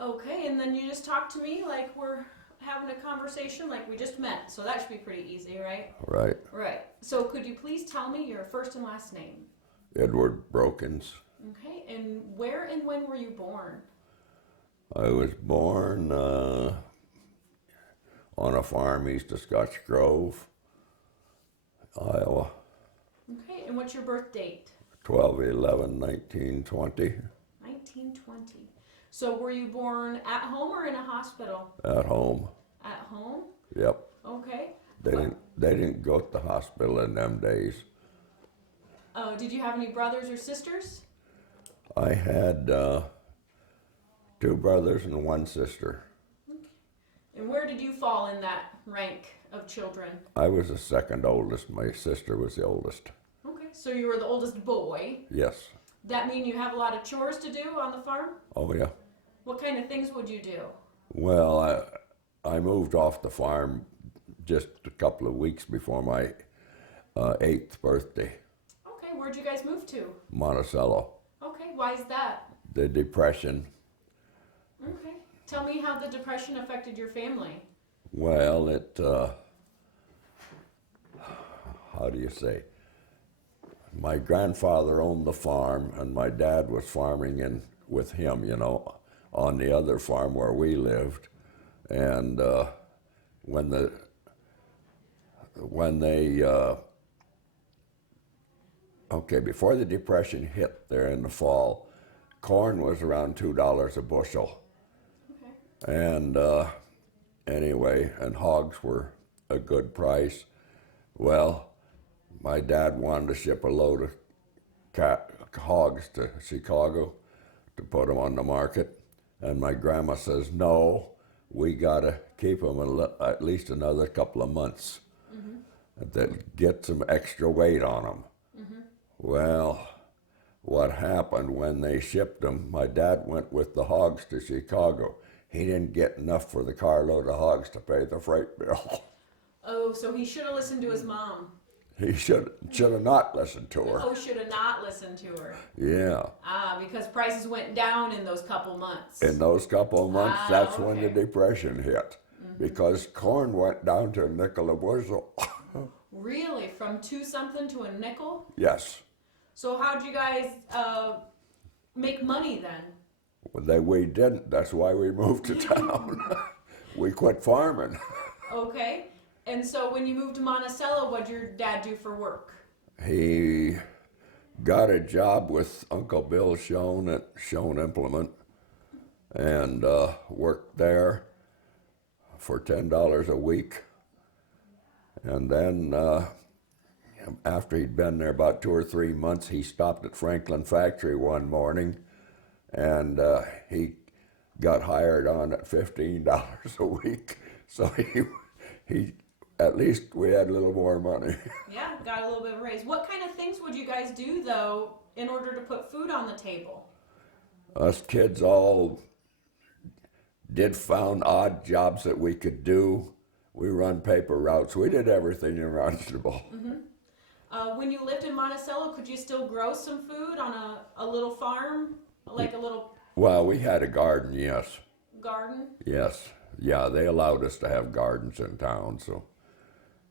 Okay, and then you just talk to me like we're having a conversation like we just met. So that should be pretty easy, right? Right. Right. So could you please tell me your first and last name? Edward Brokens. Okay, and where and when were you born? I was born on a farm east of Scotch Grove, Iowa, Okay, and what's your birth date? 12/11/1920, 1920. So were you born at home or in a hospital? at home. At home? Yep. Okay. They didn't go to the hospital in them days. Did you have any brothers or sisters? I had two brothers and one sister. And where did you fall in that rank of children? I was the second oldest. My sister was the oldest. Okay, so you were the oldest boy. Yes. That mean you have a lot of chores to do on the farm? Oh, yeah. What kind of things would you do? Well, I moved off the farm just a couple of weeks before my 8th birthday. Okay, where'd you guys move to? Monticello. Okay, why is that? The Depression. Okay. Tell me how the Depression affected your family. Well, how do you say? My grandfather owned the farm, and my dad was farming with him, on the other farm where we lived. And when before the Depression hit there in the fall, corn was around $2 a bushel. Okay. And anyway, and hogs were a good price. Well, my dad wanted to ship a load of hogs to Chicago to put them on the market. And my grandma says, no, we got to keep them at least another couple of months. Mm-hmm. To get some extra weight on them. Mm-hmm. Well, what happened when they shipped them, my dad went with the hogs to Chicago. He didn't get enough for the carload of hogs to pay the freight bill. Oh, so he should have listened to his mom. He should have not listened to her. Oh, should have not listened to her. Yeah. Because prices went down in those couple months. In those couple of months, that's when the okay. Depression hit. Mm-hmm. Because corn went down to a nickel a bushel. Really? From 2-something to a nickel? Yes. So how'd you guys make money then? Well, we didn't. That's why we moved to town. We quit farming. Okay. And so when you moved to Monticello, what'd your dad do for work? He got a job with Uncle Bill Schoen at Schoen Implement and worked there for $10 a week. And then after he'd been there about 2 or 3 months, he stopped at Franklin Factory one morning, and he got hired on at $15 a week. So he at least we had a little more money. Yeah, got a little bit of a raise. What kind of things would you guys do, though, in order to put food on the table? Us kids all found odd jobs that we could do. We run paper routes. We did everything imaginable. Mm-hmm. When you lived in Monticello, could you still grow some food on a little farm? Like a little... Well, we had a garden, yes. Garden? Yes. Yeah, they allowed us to have gardens in town, so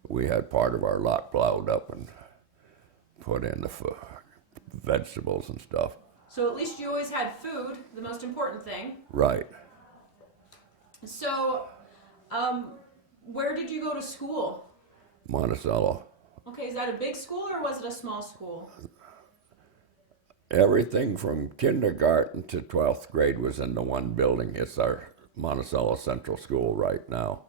we had part of our lot plowed up and put in the vegetables and stuff. So at least you always had food, the most important thing. Right. So, where did you go to school? Monticello. Okay, is that a big school or was it a small school? Everything from kindergarten to 12th grade was in the one building. It's our Monticello Central School right now.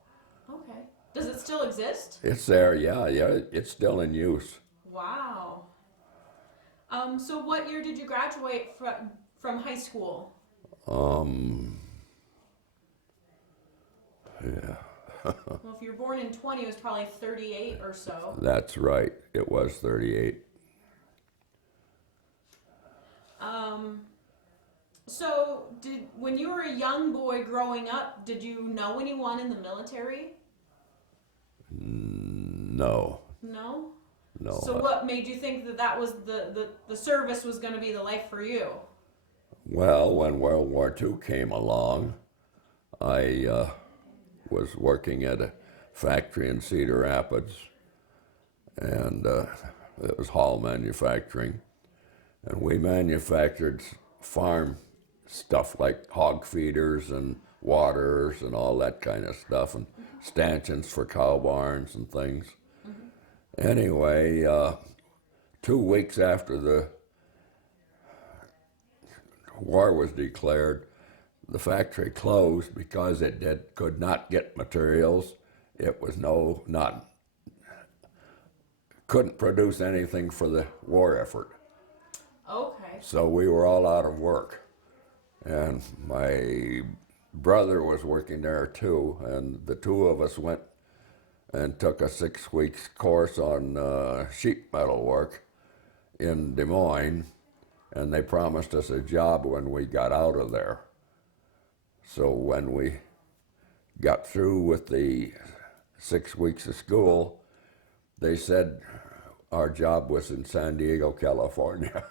Okay. Does it still exist? It's there, yeah, it's still in use. Wow. So what year did you graduate from high school? Yeah. Well, if you were born in 20, it was probably 38 or so. That's right, it was 38. So when you were a young boy growing up, did you know anyone in the military? No. No? No. So what made you think that was the service was going to be the life for you? Well, when World War II came along, I was working at a factory in Cedar Rapids, and it was Hall Manufacturing, and we manufactured farm stuff like hog feeders and waters and all that kind of stuff, and stanchions for cow barns and things. Anyway, 2 weeks after the war was declared, the factory closed because it could not get materials. It was couldn't produce anything for the war effort. Okay. So we were all out of work. And my brother was working there too, and the two of us went and took a 6 weeks course on sheet metal work in Des Moines, and they promised us a job when we got out of there. So when we got through with the 6 weeks of school, they said our job was in San Diego, California,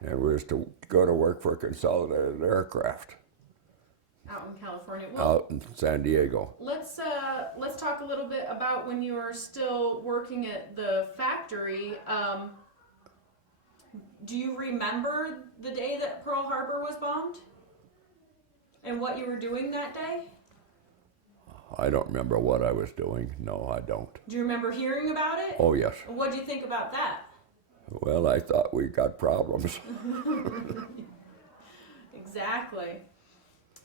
and we was to go to work for Consolidated Aircraft Out in California. Well, out in San Diego. let's talk a little bit about when you were still working at the factory. Do you remember the day that Pearl Harbor was bombed? And what you were doing that day? I don't remember what I was doing. No, I don't. Do you remember hearing about it? Oh, yes. What do you think about that? Well, I thought we got problems. Exactly.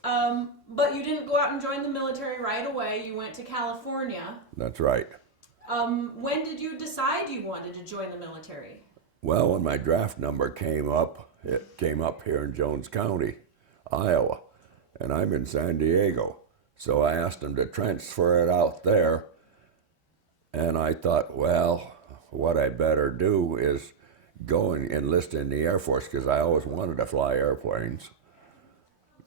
But you didn't go out and join the military right away. You went to California. That's right. When did you decide you wanted to join the military? Well, when my draft number came up, it came up here in Jones County, Iowa, and I'm in San Diego. So I asked them to transfer it out there, and I thought, well, what I better do is go and enlist in the Air Force, because I always wanted to fly airplanes.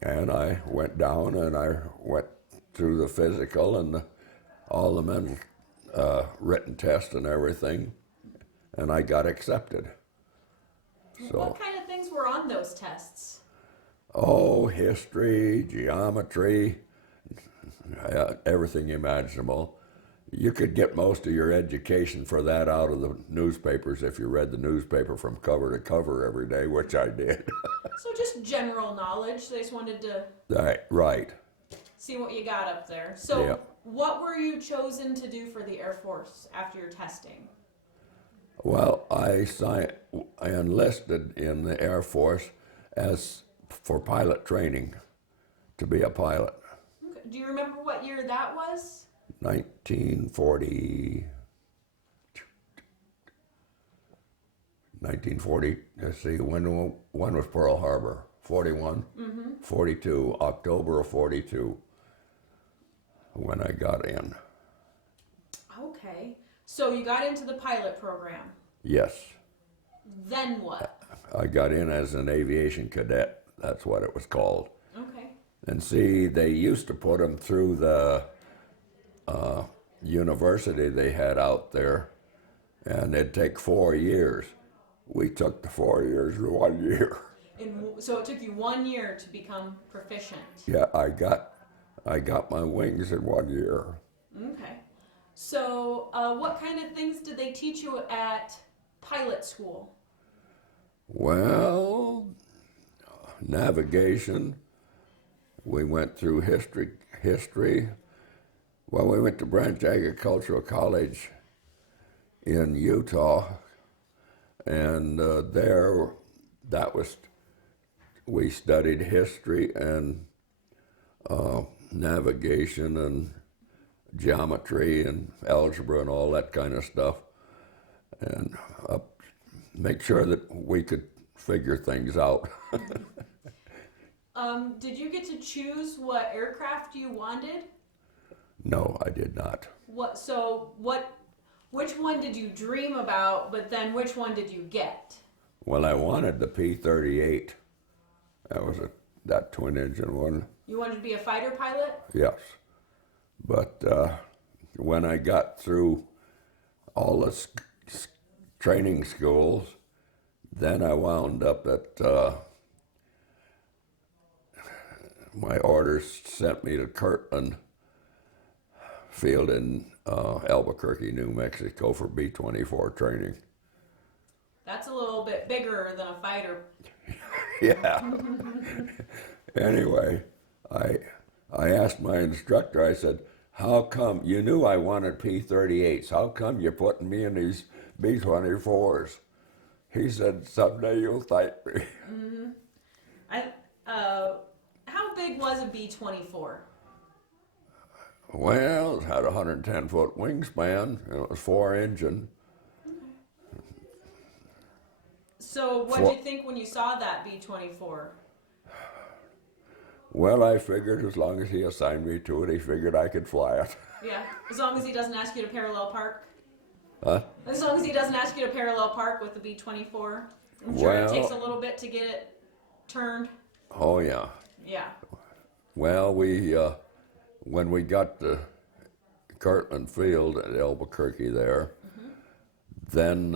And I went down and I went through the physical and all the mental written tests and everything, and I got accepted. So, What kind of things were on those tests? oh, history, geometry, everything imaginable. You could get most of your education for that out of the newspapers if you read the newspaper from cover to cover every day, which I did. So just general knowledge. They just wanted to Right. see what you got up there. So Yeah. what were you chosen to do for the Air Force after your testing? Well, I enlisted in the Air Force for pilot training, to be a pilot. Okay. Do you remember what year that was? 1940, let's see, when was Pearl Harbor? 41? 42, October of 42, when I got in. Okay. So you got into the pilot program. Yes, Then what? I got in as an aviation cadet, that's what it was called. Okay. And see, they used to put them through the university they had out there, and it'd take 4 years. We took the 4 years in 1 year. So it took you 1 year to become proficient. Yeah, I got my wings in 1 year. Okay. So what kind of things did they teach you at pilot school? Well, navigation. We went through history. Well, we went to Branch Agricultural College in Utah, and we studied history and navigation and geometry and algebra and all that kind of stuff, and make sure that we could figure things out. Did you get to choose what aircraft you wanted? No, I did not. Which one did you dream about, but then which one did you get? Well, I wanted the P-38. That was that twin-engine one. You wanted to be a fighter pilot? Yes. But when I got through all the training schools, then I wound up at my orders sent me to Kirtland Field in Albuquerque, New Mexico for B-24 training. That's a little bit bigger than a fighter. Yeah. Anyway, I asked my instructor, I said, how come, you knew I wanted P-38s, how come you're putting me in these B-24s? He said, someday you'll thank me. How big was a B-24? Well, it had a 110-foot wingspan, and it was 4-engine. So what did you think when you saw that B-24? Well, I figured as long as he assigned me to it, he figured I could fly it. Yeah, as long as he doesn't ask you to parallel park. Huh? As long as he doesn't ask you to parallel park with the B-24. I'm sure it takes a little bit to get it turned. Oh, yeah. Yeah. Well, when we got to Kirtland Field at Albuquerque there, then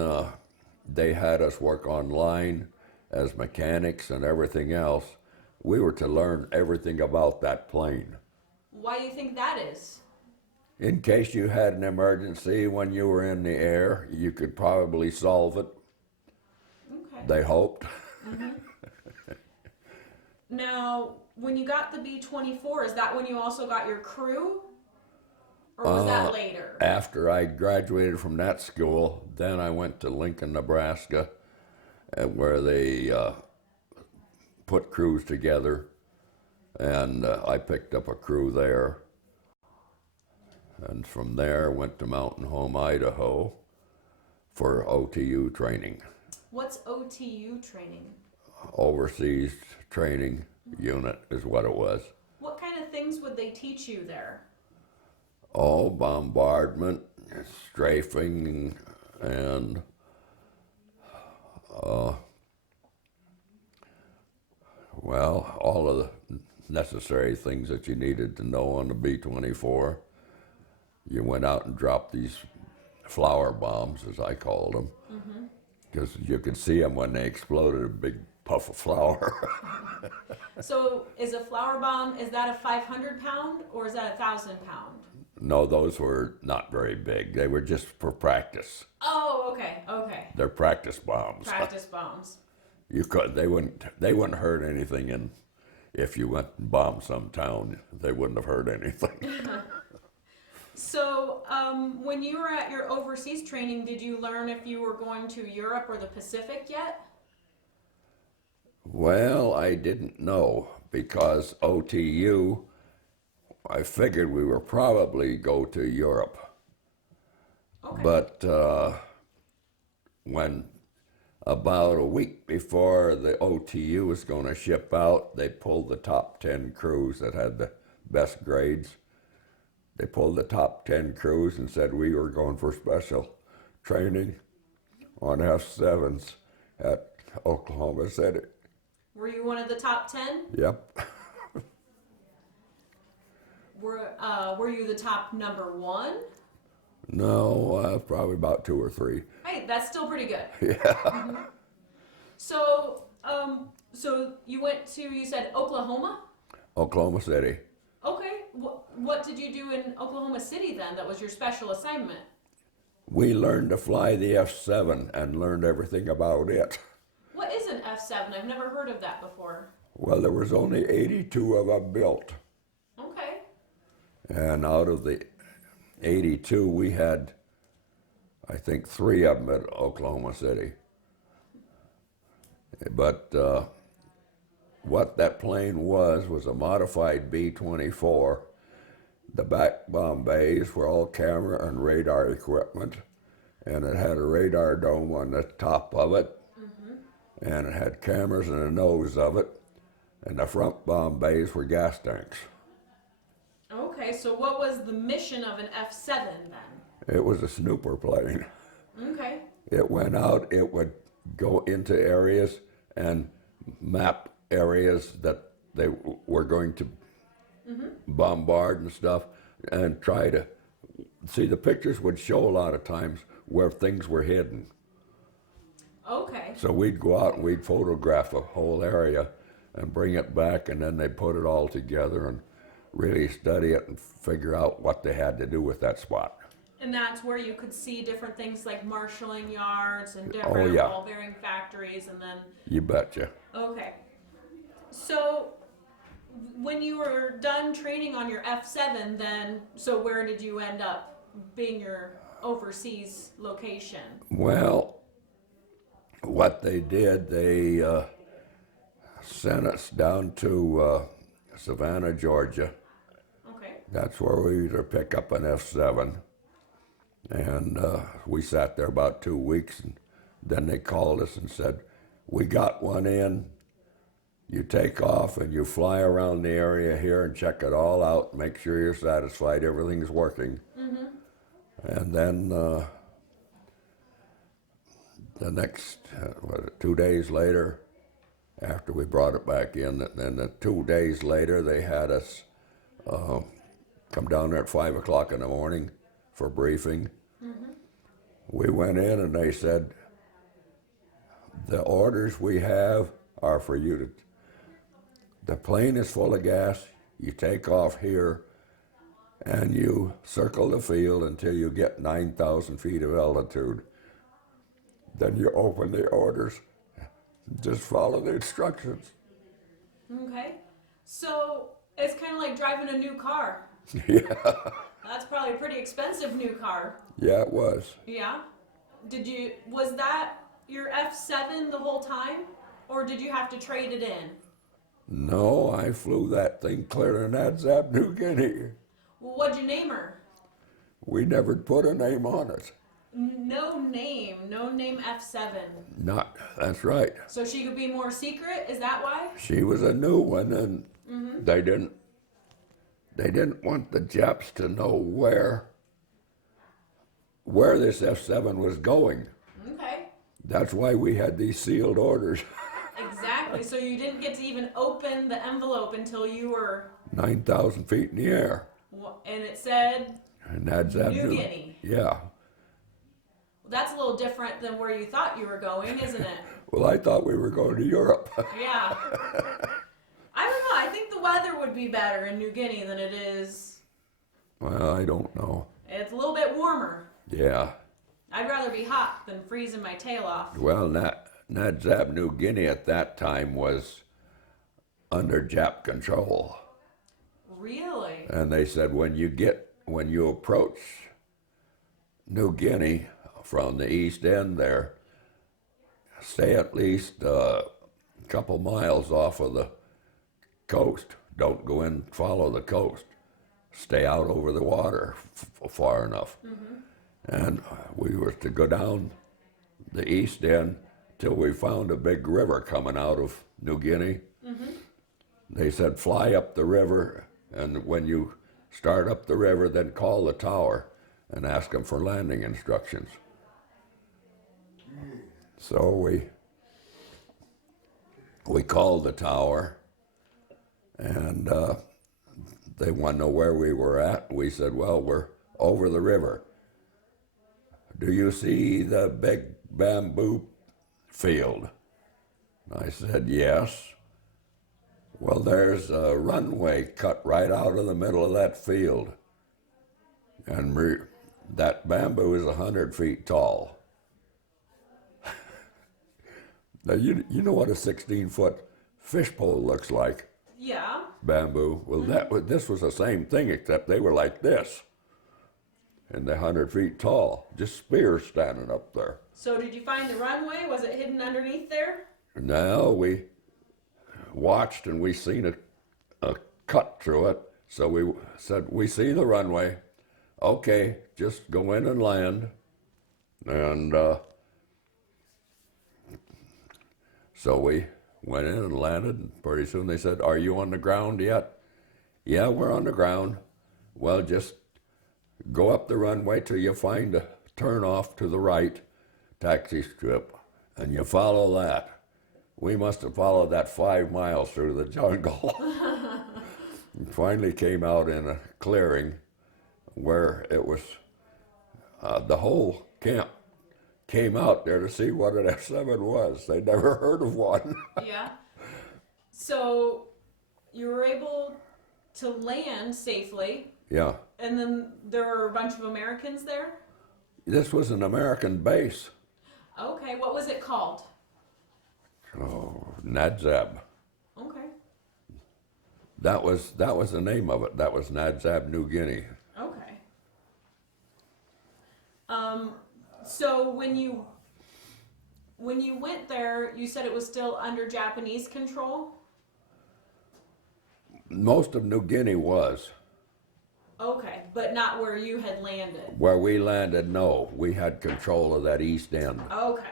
they had us work online as mechanics and everything else. We were to learn everything about that plane. Why do you think that is? In case you had an emergency when you were in the air, you could probably solve it. Okay. They hoped. Now, when you got the B-24, is that when you also got your crew? Or was that later? After I graduated from that school, then I went to Lincoln, Nebraska, where they put crews together, and I picked up a crew there. And from there, went to Mountain Home, Idaho for OTU training. What's OTU training? Overseas Training Unit is what it was. What kind of things would they teach you there? Oh, bombardment, strafing, and well, all of the necessary things that you needed to know on the B-24. You went out and dropped these flower bombs, as I called them, because you could see them when they exploded, a big puff of flour. So is a flower bomb, is that a 500 pound or is that a 1,000 pound? No, those were not very big. They were just for practice. Oh, okay. They're practice bombs. Practice bombs. They wouldn't hurt anything, and if you went and bombed some town, they wouldn't have hurt anything. So when you were at your overseas training, did you learn if you were going to Europe or the Pacific yet? Well, I didn't know, because OTU, I figured we would probably go to Europe. Okay. But when about a week before the OTU was going to ship out, they pulled the top 10 crews that had the best grades. They pulled the top 10 crews and said we were going for special training on F-7s at Oklahoma City. Were you one of the top 10? Yep. Were you the top number 1? No, probably about 2 or 3. Hey, that's still pretty good. Yeah. So, so you went to, you said Oklahoma? Oklahoma City. Okay. What did you do in Oklahoma City then? That was your special assignment. We learned to fly the F-7 and learned everything about it. What is an F-7? I've never heard of that before. Well, there was only 82 of them built. Okay. And out of the 82, we had, I think, 3 of them at Oklahoma City. But what that plane was a modified B-24. The back bomb bays were all camera and radar equipment, and it had a radar dome on the top of it, and it had cameras in the nose of it, and the front bomb bays were gas tanks. Okay, so what was the mission of an F-7 then? It was a snooper plane. Okay. It went out, it would go into areas and map areas that they were going to bombard and stuff, and try to see. The pictures would show a lot of times where things were hidden. Okay. So we'd go out and we'd photograph a whole area and bring it back, and then they put it all together and really study it and figure out what they had to do with that spot. And that's where you could see different things like marshalling yards and Oh, different yeah. ball bearing factories, and then You betcha. okay. So when you were done training on your F7, then so where did you end up being your overseas location? Well, what they did, they sent us down to Savannah, Georgia. Okay. That's where we either pick up an F7. And we sat there about 2 weeks, and then they called us and said, we got one in. You take off and you fly around the area here and check it all out, make sure you're satisfied, everything's working. Mm-hmm. And then the next 2 days later, after we brought it back in, then 2 days later they had us come down there at 5 o'clock in the morning for briefing. Mm-hmm. We went in and they said, the orders we have are for you to, the plane is full of gas, you take off here and you circle the field until you get 9,000 feet of altitude. Then you open the orders, just follow the instructions. Okay. So it's kind of like driving a new car. Yeah, That's probably a pretty expensive new car. yeah, it was. Yeah. Was that your F7 the whole time? Or did you have to trade it in? No, I flew that thing clear to Nadzab, New Guinea. Well, what'd you name her? We never put a name on it. No name F7. That's right. So she could be more secret, is that why? She was a new one, and they didn't want the Japs to know where this F7 was going. Okay. That's why we had these sealed orders. Exactly. So you didn't get to even open the envelope until you were 9,000 feet in the air. and it said And Nadzab New Guinea. Yeah. That's a little different than where you thought you were going, isn't it? Well, I thought we were going to Europe. Yeah. I don't know. I think the weather would be better in New Guinea than it is. Well, I don't know. It's a little bit warmer. Yeah. I'd rather be hot than freezing my tail off. Well, Nadzab, New Guinea at that time was under Jap control. Really? And they said when you approach New Guinea from the east end there, stay at least a couple miles off of the coast. Don't go in, follow the coast. Stay out over the water far enough. Mm-hmm. And we were to go down the east end till we found a big river coming out of New Guinea. Mm-hmm. They said fly up the river, and when you start up the river, then call the tower and ask them for landing instructions. So we called the tower, and they wanted to know where we were at. We said, well, we're over the river. Do you see the big bamboo field? I said, yes. Well, there's a runway cut right out of the middle of that field. And that bamboo is 100 feet tall. Now, you know what a 16-foot fish pole looks like? Yeah. Bamboo. Well, this was the same thing, except they were like this. And they're 100 feet tall. Just spears standing up there. So did you find the runway? Was it hidden underneath there? No, we watched and we seen a cut through it. So we said, we see the runway. Okay, just go in and land. And so we went in and landed, and pretty soon they said, are you on the ground yet? Yeah, we're on the ground. Well, just go up the runway till you find a turn off to the right, taxi strip, and you follow that. We must have followed that 5 miles through the jungle. And finally came out in a clearing where it was, the whole camp came out there to see what an F7 was. They'd never heard of one. Yeah. So you were able to land safely, Yeah. and then there were a bunch of Americans there? This was an American base. Okay, what was it called? Oh, Nadzab. Okay. That was the name of it. That was Nadzab, New Guinea. Okay. So when you went there, you said it was still under Japanese control? Most of New Guinea was. Okay, but not where you had landed. Where we landed, no. We had control of that east end. Okay.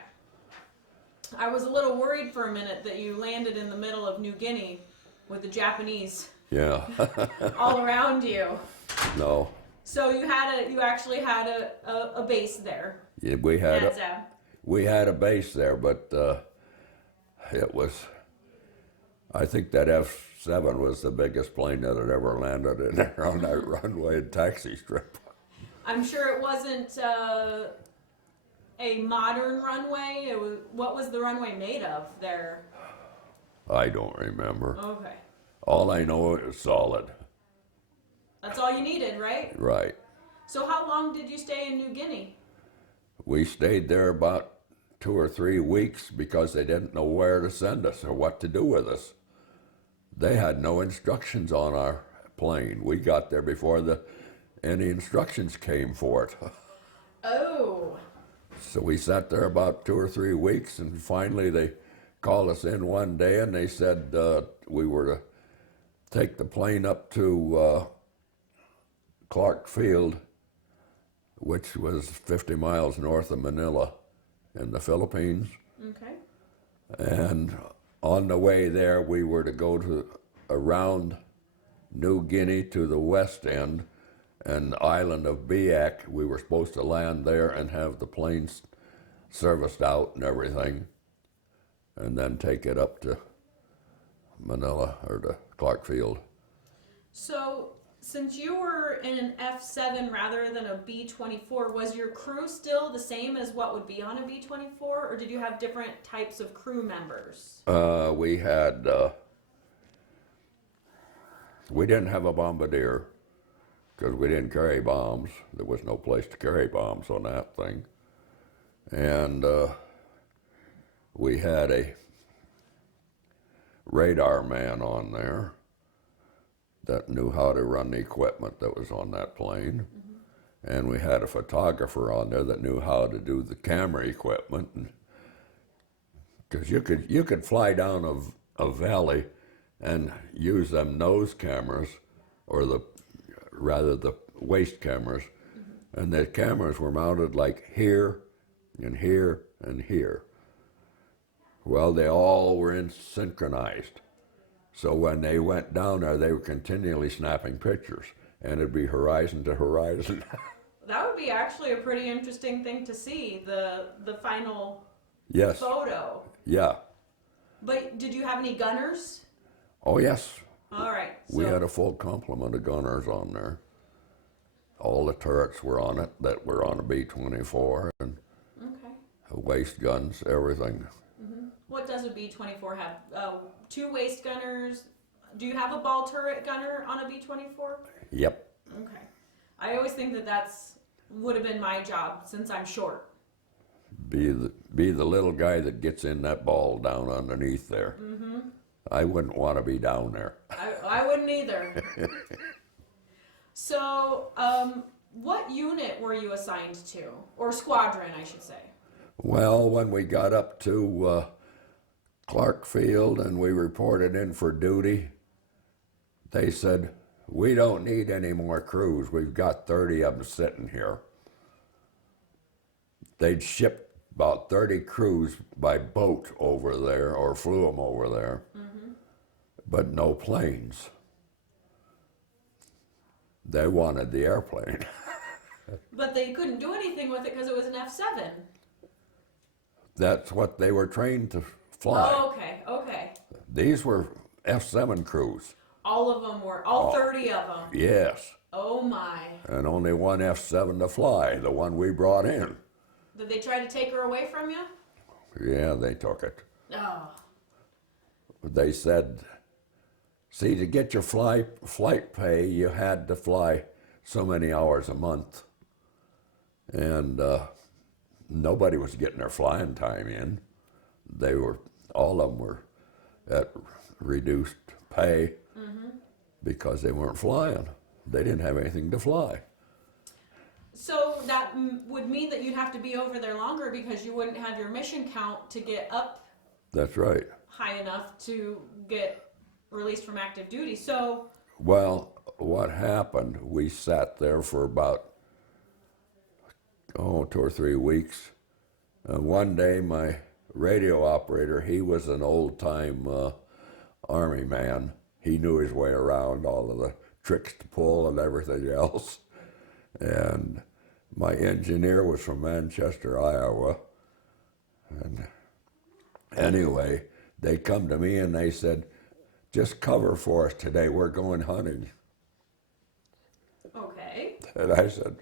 I was a little worried for a minute that you landed in the middle of New Guinea with the Japanese Yeah. all around you. No. So you actually had a base there. Yeah, Nadzab. we had a base there, but it was, I think that F-7 was the biggest plane that had ever landed in there on that runway and taxi strip. I'm sure it wasn't a modern runway. What was the runway made of there? I don't remember. Okay. All I know is solid. That's all you needed, right? Right. So how long did you stay in New Guinea? We stayed there about 2 or 3 weeks because they didn't know where to send us or what to do with us. They had no instructions on our plane. We got there before any instructions came for it. Oh. So we sat there about 2 or 3 weeks, and finally they called us in one day and they said we were to take the plane up to Clark Field, which was 50 miles north of Manila in the Philippines. Okay. And on the way there, we were to go around New Guinea to the west end, and the island of Biak. We were supposed to land there and have the planes serviced out and everything, and then take it up to Manila or to Clark Field. So, since you were in an F-7 rather than a B-24, was your crew still the same as what would be on a B-24, or did you have different types of crew members? We didn't have a bombardier because we didn't carry bombs. There was no place to carry bombs on that thing. And we had a radar man on there that knew how to run the equipment that was on that plane. Mm-hmm. And we had a photographer on there that knew how to do the camera equipment. Because you could fly down a valley and use them nose cameras, or the waist cameras, mm-hmm. and the cameras were mounted like here and here and here. Well, they all were synchronized. So when they went down there, they were continually snapping pictures, and it'd be horizon to horizon. That would be actually a pretty interesting thing to see, the final Yes. photo. Yeah. But did you have any gunners? Oh, yes. All right. We had a full complement of gunners on there. All the turrets were on it that were on a B-24, and Okay. waist guns, everything. Mm-hmm. What does a B-24 have? 2 waist gunners. Do you have a ball turret gunner on a B-24? Yep. Okay. I always think that would have been my job since I'm short. Be the little guy that gets in that ball down underneath there. Mm-hmm. I wouldn't want to be down there. I wouldn't either. So, what unit were you assigned to? Or squadron, I should say. Well, when we got up to Clark Field and we reported in for duty, they said, "We don't need any more crews. We've got 30 of them sitting here." They'd shipped about 30 crews by boat over there, or flew them over there, mm-hmm. but no planes. They wanted the airplane. But they couldn't do anything with it because it was an F-7. That's what they were trained to fly. Oh, okay. These were F-7 crews. All of them were, all 30 of them. Yes. Oh my. And only one F-7 to fly, the one we brought in. Did they try to take her away from you? Yeah, they took it. Oh. They said See, to get your flight pay, you had to fly so many hours a month. And nobody was getting their flying time in. All of them were at reduced pay because they weren't flying. They didn't have anything to fly. So that would mean that you'd have to be over there longer because you wouldn't have your mission count to get up That's right. high enough to get released from active duty. So, Well, what happened, we sat there for about, 2 or 3 weeks. And one day my radio operator, he was an old-time Army man. He knew his way around all of the tricks to pull and everything else. And my engineer was from Manchester, Iowa. And anyway, they come to me and they said, just cover for us today, we're going hunting. okay. And I said,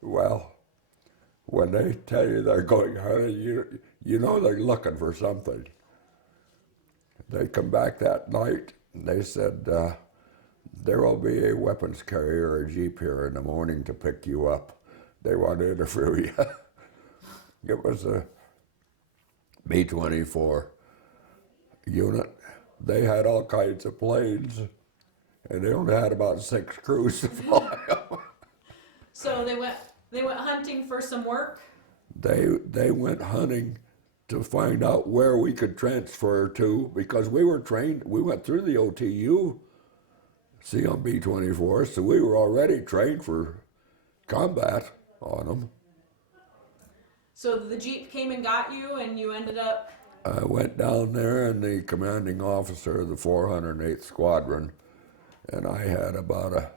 well, when they tell you they're going hunting, you know they're looking for something. They come back that night and they said, there will be a weapons carrier or jeep here in the morning to pick you up. They want to interview you. It was a B-24 unit. They had all kinds of planes, and they only had about 6 crews to fly them. So they went hunting for some work. They went hunting to find out where we could transfer to because we were trained. We went through the OTU, see, on B-24, so we were already trained for combat on them. So the jeep came and got you, and you ended up. I went down there, and the commanding officer of the 408th Squadron, and I had about a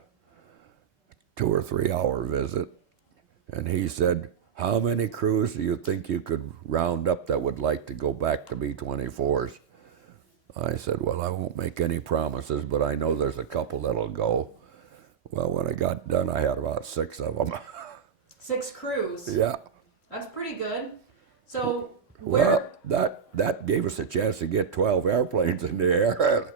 2 or 3 hour visit, and he said, how many crews do you think you could round up that would like to go back to B-24s? I said, well, I won't make any promises, but I know there's a couple that'll go. Well, when I got done, I had about 6 of them. 6 crews. Yeah. That's pretty good. So Well, that gave us a chance to get 12 airplanes in the air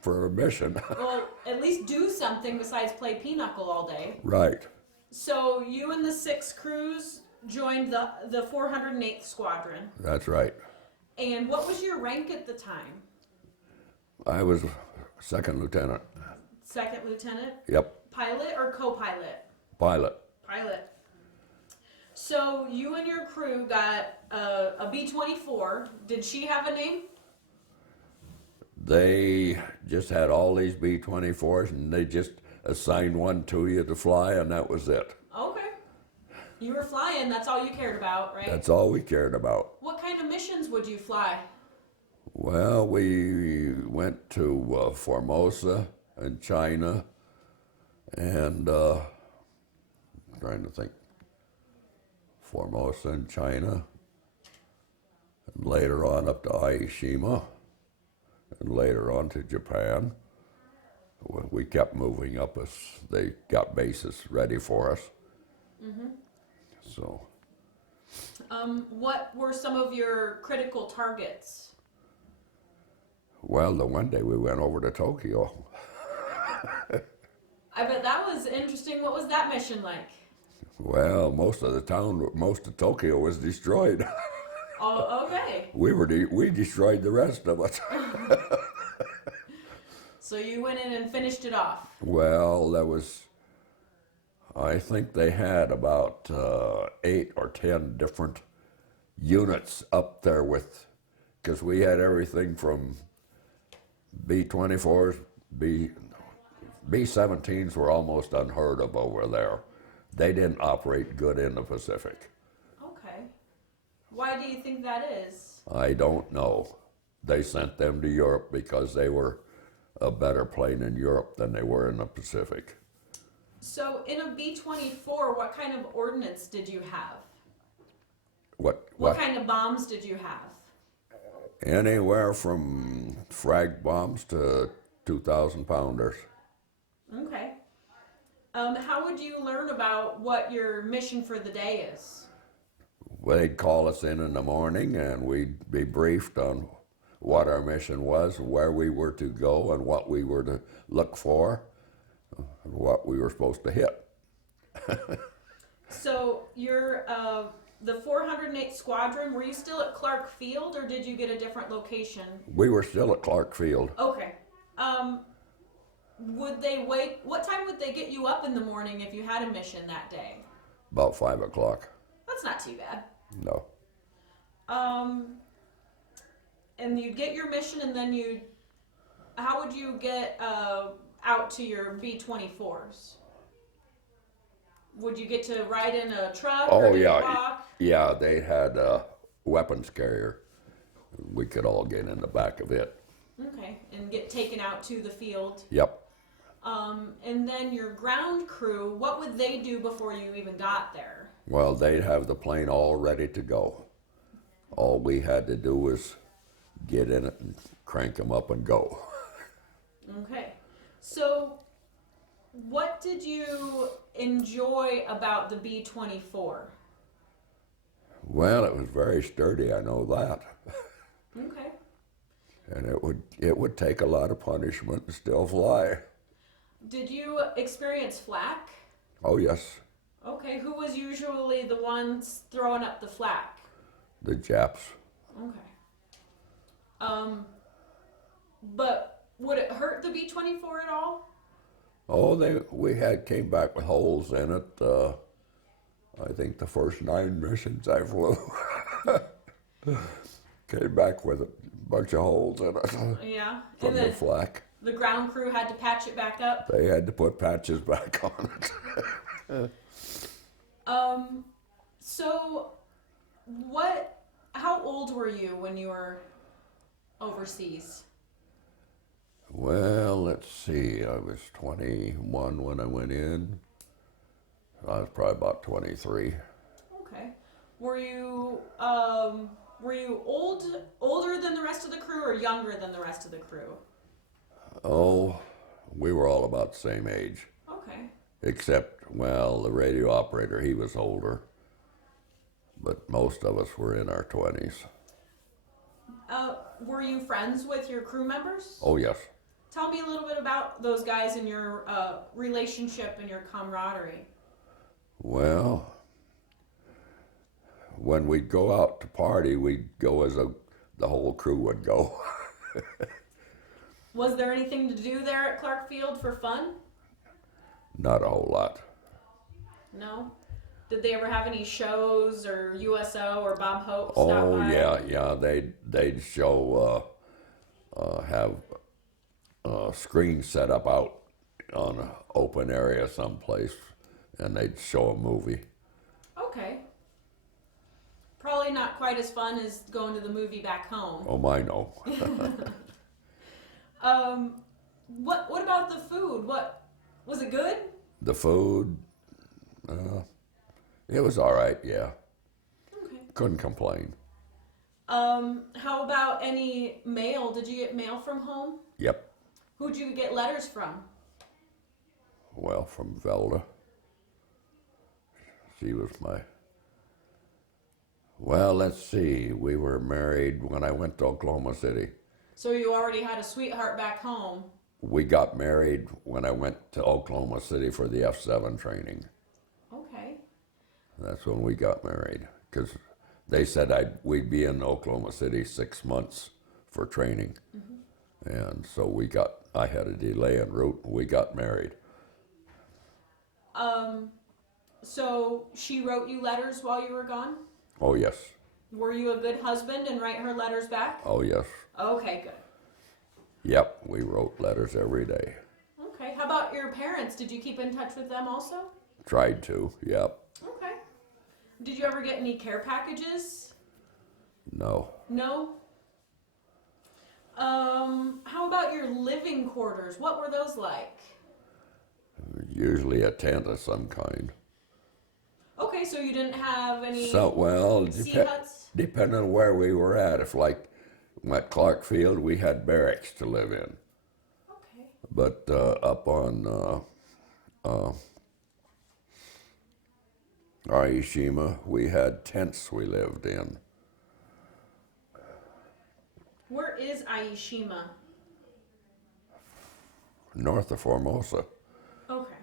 for a mission. Well, at least do something besides play pinochle all day. Right. So you and the 6 crews joined the 408th Squadron. That's right. And what was your rank at the time? I was second lieutenant. Second lieutenant? Yep. Pilot or co-pilot? Pilot. Pilot. So you and your crew got a B-24. Did she have a name? They just had all these B-24s, and they just assigned one to you to fly, and that was it. Okay. You were flying, that's all you cared about, right? That's all we cared about. What kind of missions would you fly? Well, we went to Formosa and China, and I'm trying to think. Formosa and China, and later on up to Aishima, and later on to Japan. We kept moving up as they got bases ready for us. Mm-hmm. So. What were some of your critical targets? Well, the one day we went over to Tokyo. I bet that was interesting. What was that mission like? Well, most of Tokyo was destroyed. Oh, okay. We destroyed the rest of it. So you went in and finished it off. Well, I think they had about 8 or 10 different units up there because we had everything from B-24s, B-17s were almost unheard of over there. They didn't operate good in the Pacific. Okay. Why do you think that is? I don't know. They sent them to Europe because they were a better plane in Europe than they were in the Pacific. So in a B-24, what kind of ordnance did you have? What kind of bombs did you have? Anywhere from frag bombs to 2,000 pounders. Okay. How would you learn about what your mission for the day is? They'd call us in the morning and we'd be briefed on what our mission was, where we were to go, and what we were to look for, and what we were supposed to hit. So you're the 408th Squadron. Were you still at Clark Field, or did you get a different location? We were still at Clark Field. Okay. Would they wake? What time would they get you up in the morning if you had a mission that day? About 5 o'clock. That's not too bad. No. And you'd get your mission, and then how would you get out to your B-24s? Would you get to ride in a truck? Or Oh, did you yeah. walk? Yeah, they had a weapons carrier. We could all get in the back of it. Okay, and get taken out to the field. Yep. And then your ground crew, what would they do before you even got there? Well, they'd have the plane all ready to go. All we had to do was get in it and crank them up and go. Okay. So, what did you enjoy about the B-24? Well, it was very sturdy, I know that. Okay. And it would take a lot of punishment and still fly. Did you experience flak? Oh, yes. Okay, who was usually the ones throwing up the flak? The Japs. Okay. But would it hurt the B-24 at all? Oh, we came back with holes in it. I think the first 9 missions I flew came back with a bunch of holes in it Yeah. from And the flak. the ground crew had to patch it back up? They had to put patches back on it. So how old were you when you were overseas? Well, let's see. I was 21 when I went in. I was probably about 23. Okay. Were you older than the rest of the crew or younger than the rest of the crew? Oh, we were all about the same age. Okay. Except, well, the radio operator, he was older. But most of us were in our 20s. Were you friends with your crew members? Oh, yes. Tell me a little bit about those guys and your relationship and your camaraderie. Well, when we'd go out to party, we'd go as the whole crew would go. Was there anything to do there at Clark Field for fun? Not a whole lot. No? Did they ever have any shows or USO or Bob Hope stop Oh, by? yeah. They'd show, have screens set up out on an open area someplace, and they'd show a movie. Okay. Probably not quite as fun as going to the movie back home. Oh, I know. What about the food? What was it good? The food, it was all right, yeah. Okay. Couldn't complain. How about any mail? Did you get mail from home? Yep. Who'd you get letters from? Well, from Velda. She was well, let's see. We were married when I went to Oklahoma City. So you already had a sweetheart back home. We got married when I went to Oklahoma City for the F7 training. Okay. That's when we got married, because they said we'd be in Oklahoma City 6 months for training. Mm-hmm. And so I had a delay en route, and we got married. So she wrote you letters while you were gone? Oh, yes. Were you a good husband and write her letters back? Oh, yes. Okay, good. Yep, we wrote letters every day. Okay. How about your parents? Did you keep in touch with them also? Tried to, yep. Okay. Did you ever get any care packages? No. No? How about your living quarters? What were those like? Usually a tent of some kind. Okay, so you didn't have any So, well, sea huts? depending on where we were at. If like at Clark Field, we had barracks to live in. Okay. But up on Aishima, we had tents we lived in. Where is Aishima? North of Formosa, Okay.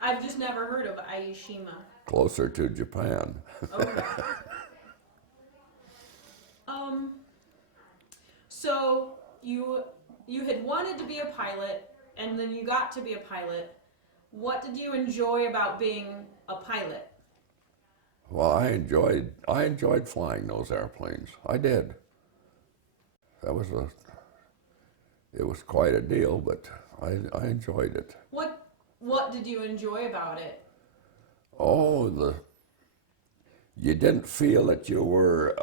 I've just never heard of Aishima. closer to Japan. Okay. So you had wanted to be a pilot, and then you got to be a pilot. What did you enjoy about being a pilot? Well, I enjoyed flying those airplanes. I did. It was quite a deal, but I enjoyed it. What did you enjoy about it? Oh, you didn't feel that you were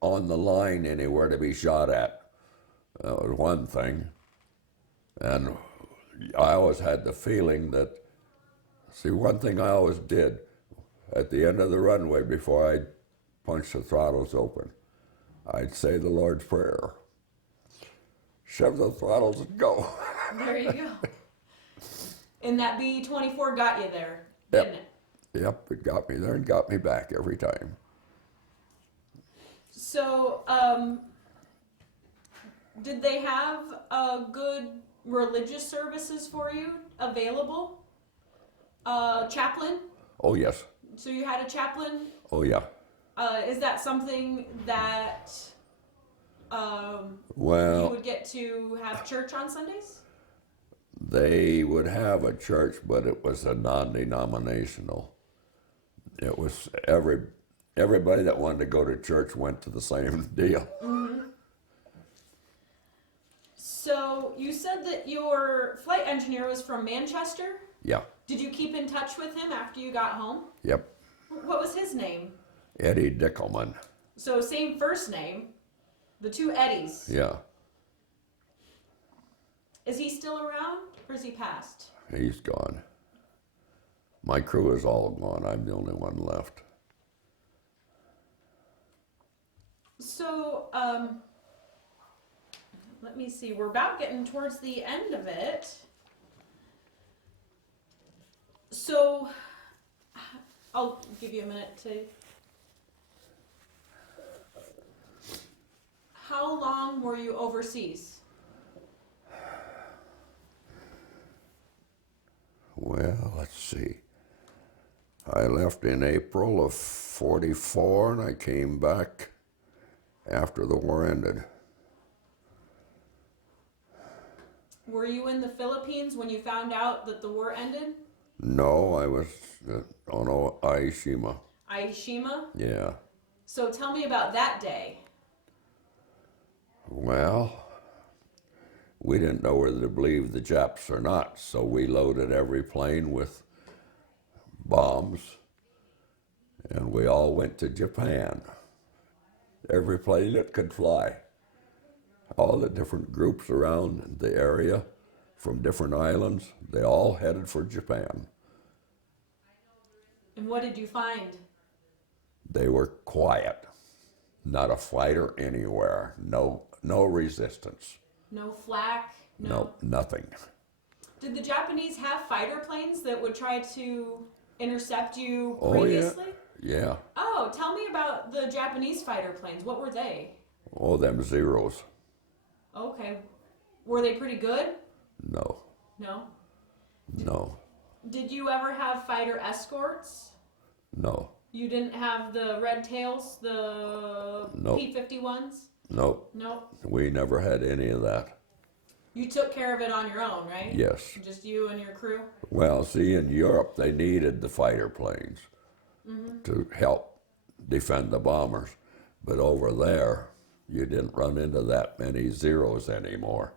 on the line anywhere to be shot at. That was one thing. And I always had the feeling that, see, one thing I always did at the end of the runway before I punched the throttles open, I'd say the Lord's Prayer. Shove the throttles and go. There you go. And that B-24 got you there, Yep. didn't it? Yep, it got me there and got me back every time. So, did they have good religious services for you available? Chaplain? Oh, yes. So you had a chaplain? Oh, yeah. Is that something that you Well, would get to have church on Sundays? they would have a church, but it was a non-denominational. It was everybody that wanted to go to church went to the same deal. Mm-hmm. So you said that your flight engineer was from Manchester? Yeah. Did you keep in touch with him after you got home? Yep. What was his name? Eddy Dickelman. So same first name, the two Eddies. Yeah. Is he still around or is he passed? He's gone. My crew is all gone. I'm the only one left. So, let me see. We're about getting towards the end of it. So, I'll give you a minute to. How long were you overseas? Well, let's see. I left in April of '44 and I came back after the war ended. Were you in the Philippines when you found out that the war ended? No, I was on Aishima. Aishima? Yeah. So tell me about that day. Well, we didn't know whether to believe the Japs or not, so we loaded every plane with bombs, and we all went to Japan. Every plane that could fly. All the different groups around the area from different islands, they all headed for Japan. And what did you find? They were quiet. Not a fighter anywhere. No resistance. No flak? No, nothing. Did the Japanese have fighter planes that would try to intercept you Oh, previously? Yeah. Oh, tell me about the Japanese fighter planes. What were they? Oh, them Zeros. Okay. Were they pretty good? No. No. No. Did you ever have fighter escorts? No. You didn't have the red tails, the Nope. P-51s? Nope. Nope. We never had any of that. You took care of it on your own, right? Yes. Just you and your crew? Well, see, in Europe, they needed the fighter planes to help defend the bombers. But over there, you didn't run into that many Zeros anymore.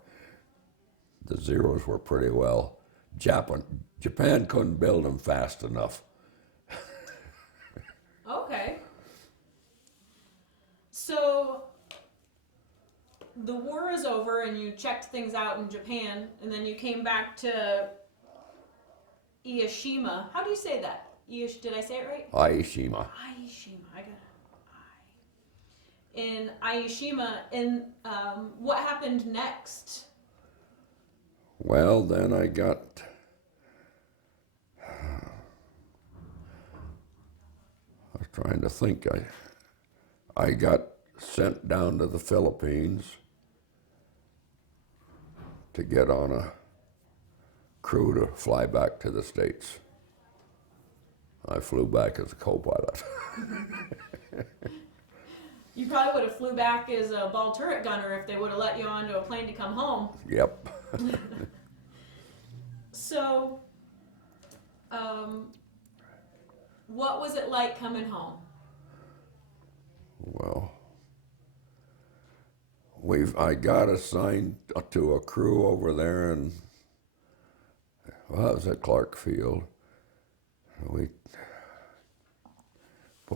The Zeros were pretty well. Japan couldn't build them fast enough. Okay. So the war is over and you checked things out in Japan and then you came back to Ieshima. How do you say that? Did I say it right? Aishima. Aishima. I got it. In Aishima, and what happened next? Well, then I got... I was trying to think. I got sent down to the Philippines to get on a crew to fly back to the States. I flew back as a co-pilot. You probably would have flew back as a ball turret gunner if they would have let you onto a plane to come home. Yep. So, what was it like coming home? Well, I got assigned to a crew over there in, well, it was at Clark Field. Boy,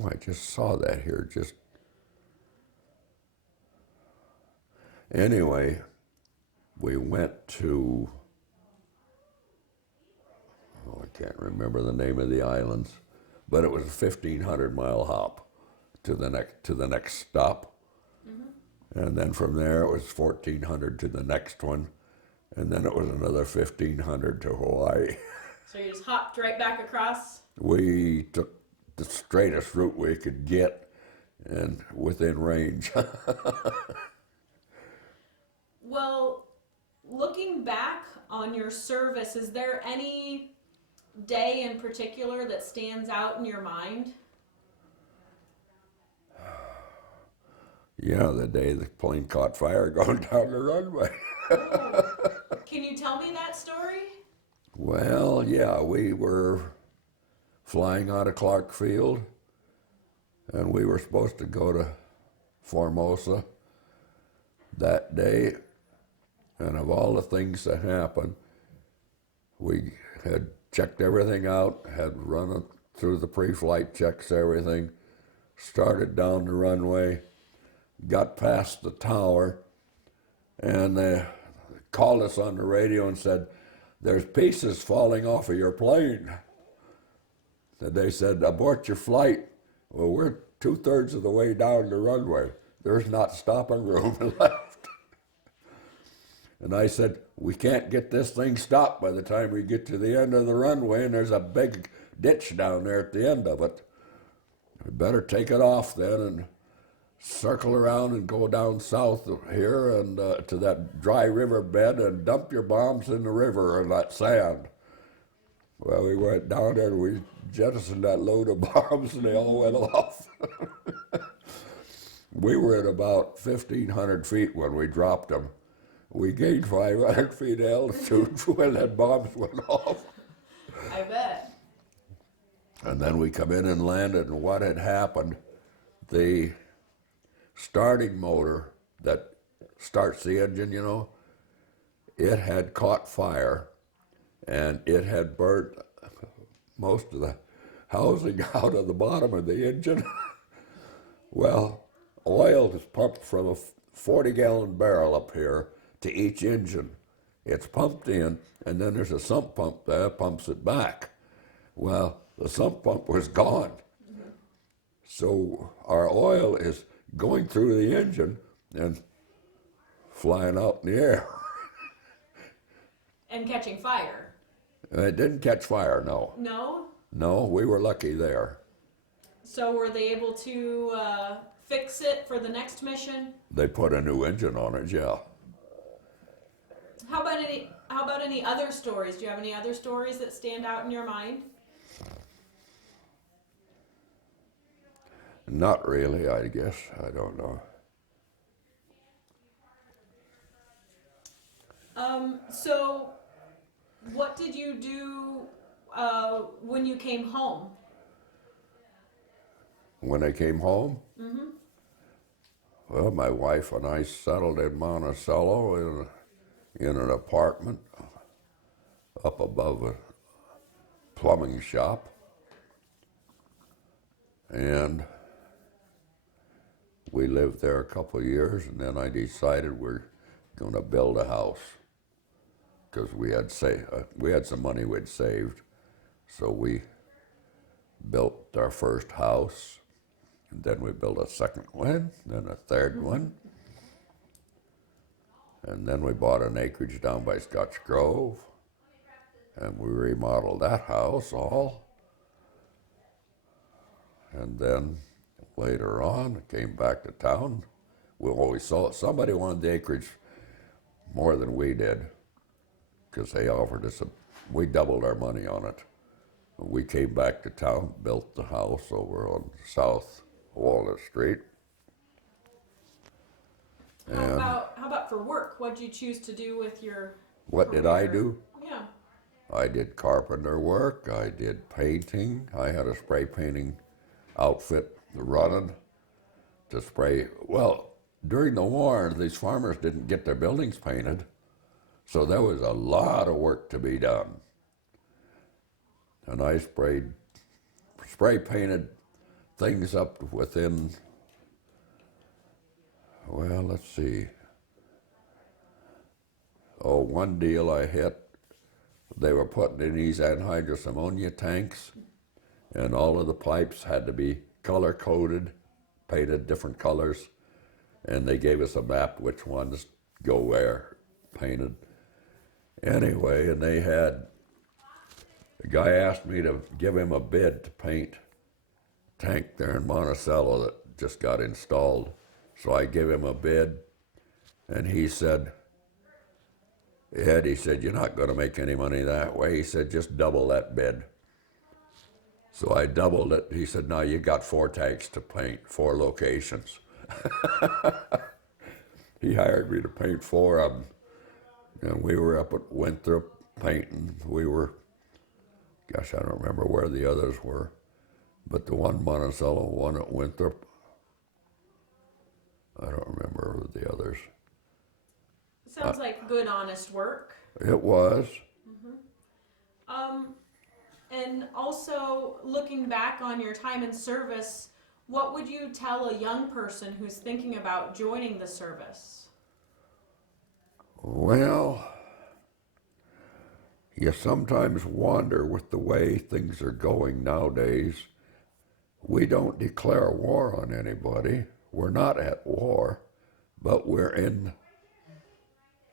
I just saw that here. Anyway, we went to, I can't remember the name of the islands, but it was a 1,500-mile hop to the next stop. Mm-hmm. And then from there it was 1,400 to the next one, and then it was another 1,500 to Hawaii. So you just hopped right back across? We took the straightest route we could get and within range. Well, looking back on your service, is there any day in particular that stands out in your mind? Yeah, the day the plane caught fire going down the runway. Oh. Can you tell me that story? Well, yeah, we were flying out of Clark Field, and we were supposed to go to Formosa that day. And of all the things that happened, we had checked everything out, had run it through the pre-flight checks, everything, started down the runway, got past the tower, and they called us on the radio and said, "There's pieces falling off of your plane." And they said, "Abort your flight." Well, we're 2/3 of the way down the runway. There's not stopping room left. And I said, "We can't get this thing stopped by the time we get to the end of the runway, and there's a big ditch down there at the end of it. We better take it off then and circle around and go down south of here and to that dry river bed and dump your bombs in the river and that sand." Well, we went down there and we jettisoned that load of bombs and they all went off. We were at about 1,500 feet when we dropped them. We gained 500 feet altitude when that bombs went off. I bet. And then we come in and landed, and what had happened, the starting motor that starts the engine, you know, it had caught fire, and it had burnt most of the housing out of the bottom of the engine. Well, oil is pumped from a 40-gallon barrel up here to each engine. It's pumped in, and then there's a sump pump there, pumps it back. Well, the sump pump was gone. Mm-hmm. So our oil is going through the engine and flying out in the air. And catching fire? It didn't catch fire, no. No? No, we were lucky there. So were they able to fix it for the next mission? They put a new engine on it, yeah. How about any other stories? Do you have any other stories that stand out in your mind? Not really, I guess. I don't know. So what did you do when you came home? When I came home? Mm-hmm. Well, my wife and I settled in Monticello in an apartment up above a plumbing shop. And we lived there a couple of years, and then I decided we're going to build a house because we had some money we'd saved. So we built our first house, and then we built a second one, then a third one. And then we bought an acreage down by Scotch Grove, and we remodeled that house all. And then later on, came back to town. We always saw somebody wanted the acreage more than we did. because they offered us we doubled our money on it. We came back to town, built the house over on South Walnut Street. How about for work? What did you choose to do with your What did I career? do? Yeah. I did carpenter work, I did painting, I had a spray painting outfit running to spray. Well, during the war, these farmers didn't get their buildings painted, so there was a lot of work to be done. And I spray painted things up within, well, let's see. Oh, one deal I hit, they were putting in these anhydrous ammonia tanks, and all of the pipes had to be color coded, painted different colors, and they gave us a map which ones go where, painted. Anyway, and the guy asked me to give him a bid to paint a tank there in Monticello that just got installed. So I gave him a bid, and he said, Ed, he said, you're not going to make any money that way. He said, just double that bid. So I doubled it. He said, now you got 4 tanks to paint, 4 locations. He hired me to paint 4 of them. And we were up at Winthrop painting. We were, gosh, I don't remember where the others were, but the one Monticello, one at Winthrop. I don't remember the others. Sounds like good, honest work. It was. And also, looking back on your time in service, what would you tell a young person who's thinking about joining the service? Well, you sometimes wonder with the way things are going nowadays. We don't declare war on anybody. We're not at war, but we're in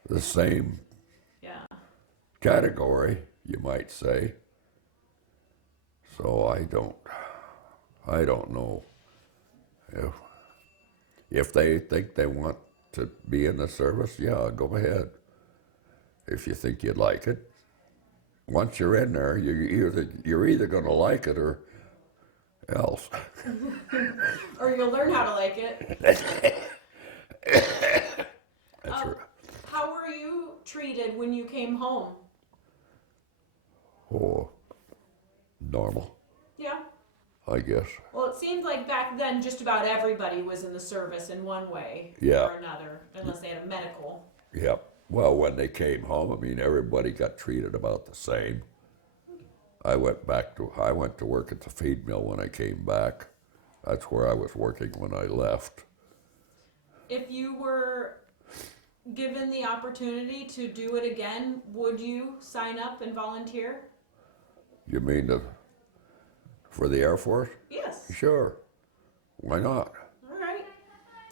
the same category, you might say. So I don't know if they think they want to be in the service, yeah, go ahead. If you think you'd like it. Once you're in there, you're either going to like it or else. Or you'll learn how to like it. That's right. How were you treated when you came home? Oh, normal, Yeah. I guess. Well, it seemed like back then just about everybody was in the service in one way Yeah. or another, unless they had a medical. Yep. Well, when they came home, I mean, everybody got treated about the same. I went to work at the feed mill when I came back. That's where I was working when I left. If you were given the opportunity to do it again, would you sign up and volunteer? You mean for the Air Force? Yes. Sure. Why not? All right.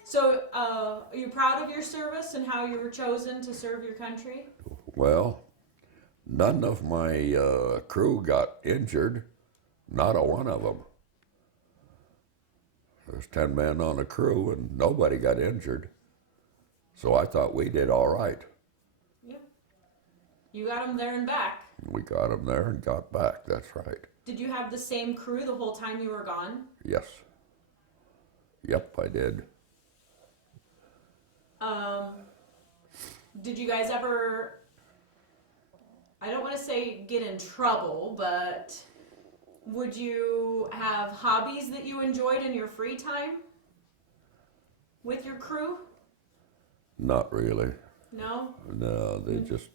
So, are you proud of your service and how you were chosen to serve your country? Well, none of my crew got injured. Not a one of them. There's 10 men on the crew and nobody got injured. So I thought we did all right. Yeah. You got them there and back. We got them there and got back, that's right. Did you have the same crew the whole time you were gone? Yes. Yep, I did. Did you guys ever, I don't want to say get in trouble, but would you have hobbies that you enjoyed in your free time with your crew? Not really. No? No, they just,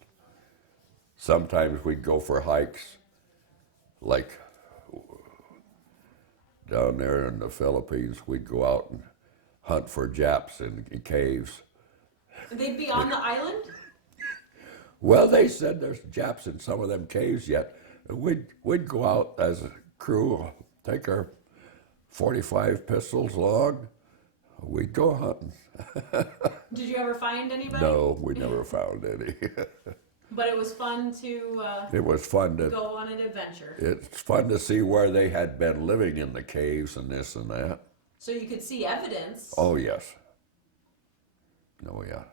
sometimes we'd go for hikes, like down there in the Philippines, we'd go out and hunt for Japs in caves. They'd be on the island? Well, they said there's Japs in some of them caves yet. We'd go out as a crew, take our 45 pistols long, we'd go hunting. Did you ever find anybody? No, we never found any. But it was fun to It was fun to go on an adventure. It's fun to see where they had been living in the caves and this and that. So you could see evidence. Oh, yes. Oh, yeah.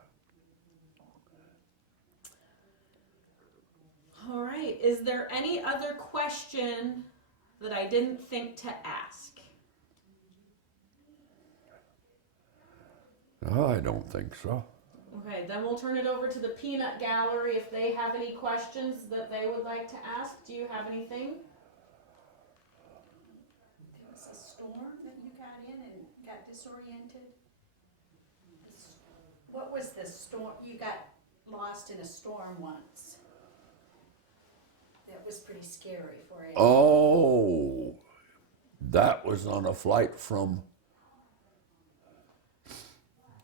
All right. Is there any other question that I didn't think to ask? No, I don't think so. Okay, then we'll turn it over to the peanut gallery if they have any questions that they would like to ask. Do you have anything? There was a storm that you got in and got disoriented. What was the storm? You got lost in a storm once. That was pretty scary for you. Oh, that was on a flight from,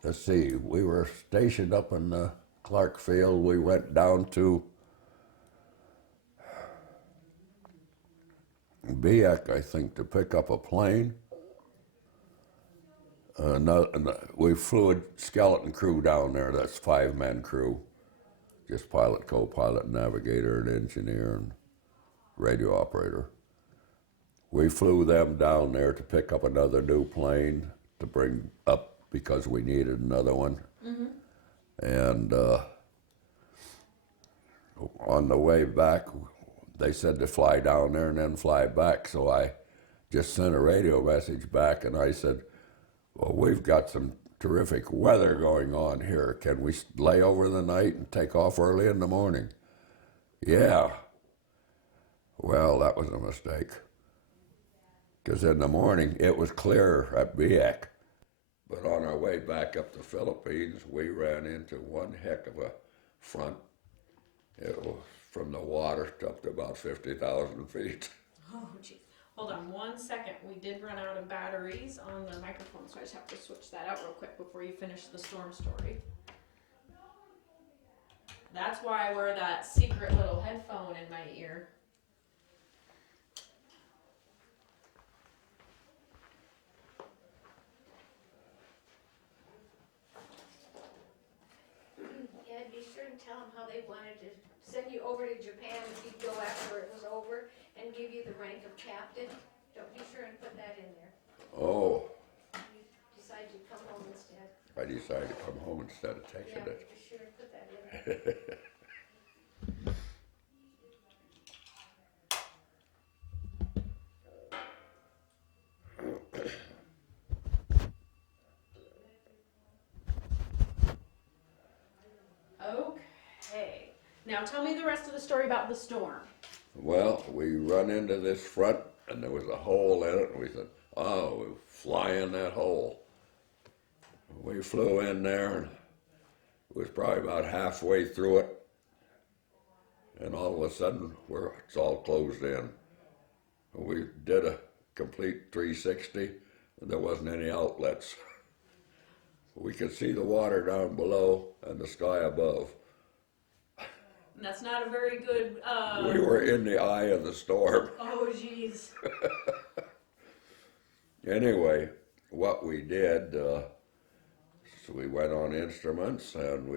let's see, we were stationed up in Clarkfield. We went down to Biak, I think, to pick up a plane. We flew a skeleton crew down there. That's 5-man crew, just pilot, co-pilot, navigator, and engineer, and radio operator. We flew them down there to pick up another new plane to bring up because we needed another one. Mm-hmm. And on the way back, they said to fly down there and then fly back. So I just sent a radio message back, and I said, well, we've got some terrific weather going on here. Can we lay over the night and take off early in the morning? Yeah. Well, that was a mistake. Because in the morning, it was clear at Biak. But on our way back up the Philippines, we ran into one heck of a front. It was from the water up to about 50,000 feet. Oh, geez. Hold on 1 second. We did run out of batteries on the microphone, so I just have to switch that out real quick before you finish the storm story. That's why I wear that secret little headphone in my ear. Yeah, be sure and tell them how they wanted to send you over to Japan if you'd go after it was over and give you the rank of captain. Don't be sure and put that in there. Oh, You decide to come home instead. I decided to come home instead of taking Yeah, it. be sure and put that in there. Okay. Now tell me the rest of the story about the storm. Well, we run into this front, and there was a hole in it, and we said, oh, we'll fly in that hole. We flew in there, and it was probably about halfway through it, and all of a sudden, it's all closed in. We did a complete 360, and there wasn't any outlets. We could see the water down below and the sky above. And that's not a very good, We were in the eye of the storm. Oh, jeez. Anyway, what we did, so we went on instruments, and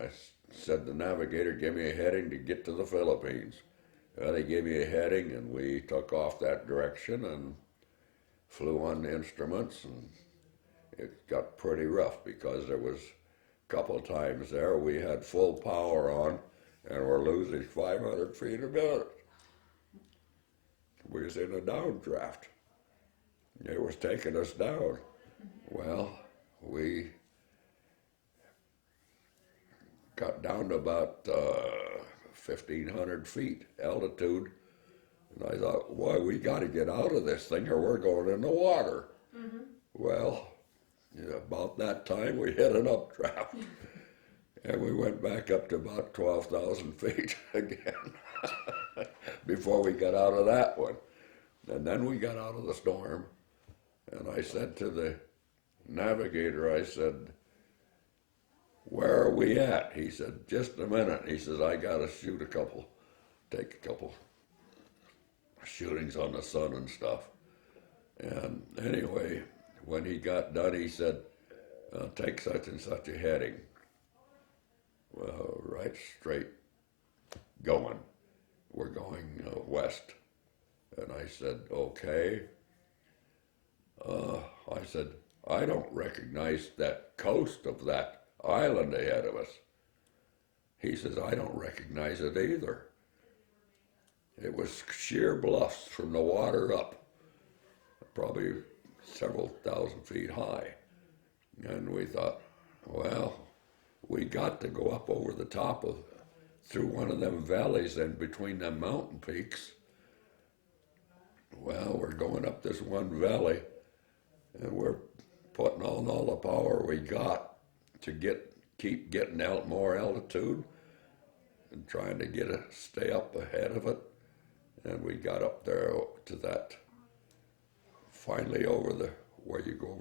I said to the navigator, give me a heading to get to the Philippines. They gave me a heading, and we took off that direction and flew on the instruments, and it got pretty rough because there was a couple of times there we had full power on, and we're losing 500 feet a minute. We was in a downdraft. It was taking us down. Well, we got down to about 1,500 feet altitude, and I thought, why, we got to get out of this thing or we're going in the water. Mm-hmm. Well, about that time we hit an updraft, and we went back up to about 12,000 feet again before we got out of that one. And then we got out of the storm, and I said to the navigator, I said, where are we at? He said, just a minute. He says, I got to take a couple shootings on the sun and stuff. And anyway, when he got done, he said, take such and such a heading. Well, right straight going. We're going west. And I said, okay. I said, I don't recognize that coast of that island ahead of us. He says, I don't recognize it either. It was sheer bluffs from the water up, probably several thousand feet high. And we thought, well, we got to go up over the top of, through one of them valleys and between them mountain peaks. Well, we're going up this one valley, and we're putting on all the power we got to keep getting out more altitude and trying to stay up ahead of it. And we got up there to that, finally where you go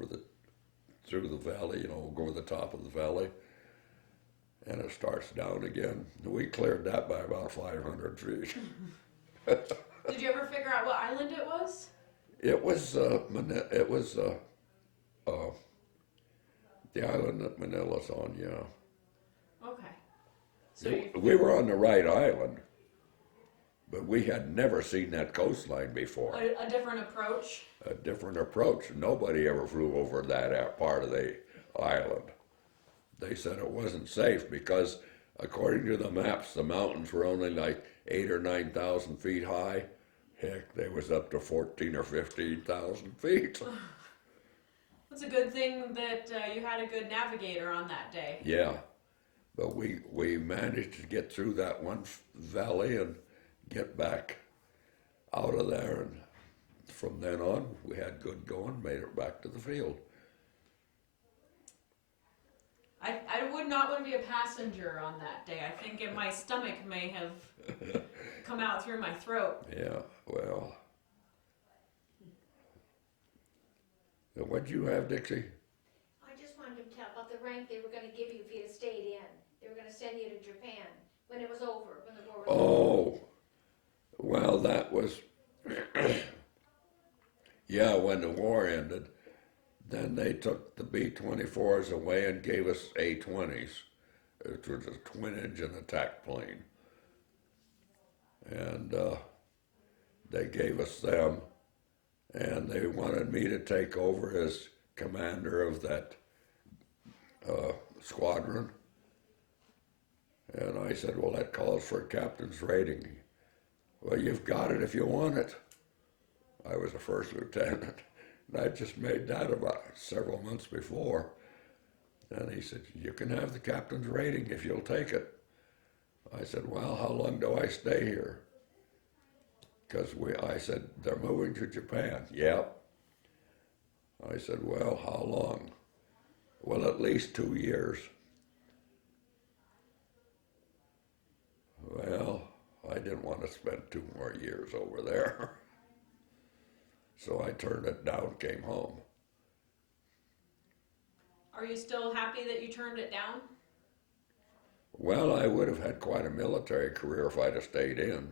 through the valley, go over the top of the valley, and it starts down again. We cleared that by about 500 feet. Did you ever figure out what island it was? It was the island that Manila's on, yeah. Okay. So We were on the right island, but we had never seen that coastline before. a different approach. A different approach. Nobody ever flew over that part of the island. They said it wasn't safe because, according to the maps, the mountains were only like 8,000 or 9,000 feet high. Heck, they was up to 14,000 or 15,000 feet. It's a good thing that you had a good navigator on that day. Yeah, but we managed to get through that one valley and get back out of there, and from then on we had good going, made it back to the field. I would not want to be a passenger on that day. I think my stomach may have come out through my throat. Yeah, well. What'd you have, Dixie? I just wanted to tell about the rank they were gonna give you if you had stayed in. They were gonna send you to Japan when it was over, when the war was over. Oh, well, that was, yeah, when the war ended, then they took the B-24s away and gave us A-20s, which was a twin-engine attack plane. And they gave us them, and they wanted me to take over as commander of that squadron. And I said, well, that calls for a captain's rating. Well, you've got it if you want it. I was a first lieutenant, and I just made that about several months before. And he said, you can have the captain's rating if you'll take it. I said, well, how long do I stay here? Because I said, they're moving to Japan. Yep. I said, well, how long? Well, at least 2 years. Well, I didn't want to spend 2 more years over there. So I turned it down, came home. Are you still happy that you turned it down? Well, I would have had quite a military career if I'd have stayed in.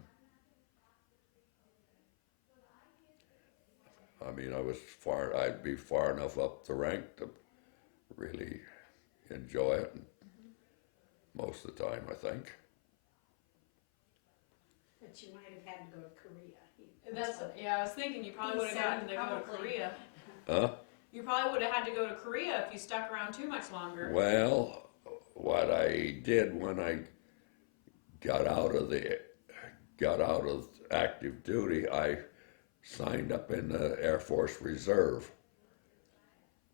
I mean, I'd be far enough up the rank to really enjoy it most of the time, I think. But you might have had to go to Korea. I was thinking you probably would have gotten to go to Korea. Huh? You probably would have had to go to Korea if you stuck around too much longer. Well, what I did when I got out of active duty, I signed up in the Air Force Reserve,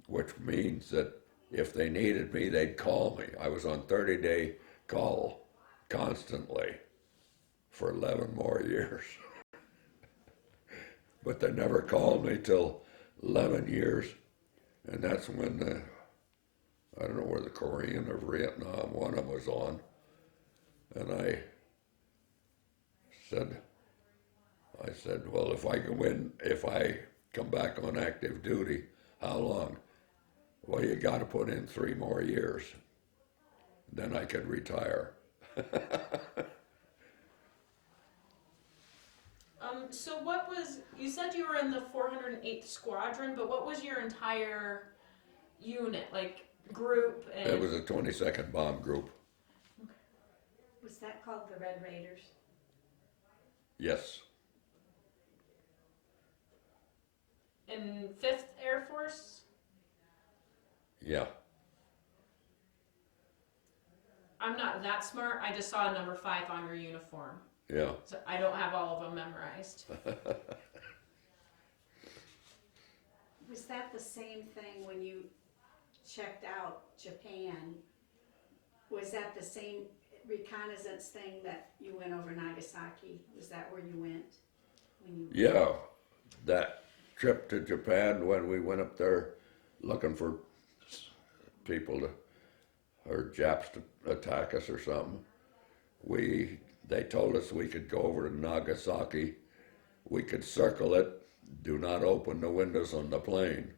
which means that if they needed me, they'd call me. I was on 30-day call constantly for 11 more years. But they never called me till 11 years, and that's when I don't know where the Korean or Vietnam, one of them was on, and I said, well, if I come back on active duty, how long? Well, you got to put in 3 more years. Then I could retire. So you said you were in the 408th Squadron, but what was your entire unit, like group? And It was a 22nd Bomb Group. Was that called the Red Raiders? Yes. in 5th Air Force? Yeah. I'm not that smart. I just saw a number 5 on your uniform. Yeah. So I don't have all of them memorized. Was that the same thing when you checked out Japan? Was that the same reconnaissance thing that you went over Nagasaki? Was that where you went? When you Yeah, that trip to Japan when we went up there looking for people to, or Japs to attack us or something. They told us we could go over to Nagasaki, we could circle it, do not open the windows on the plane.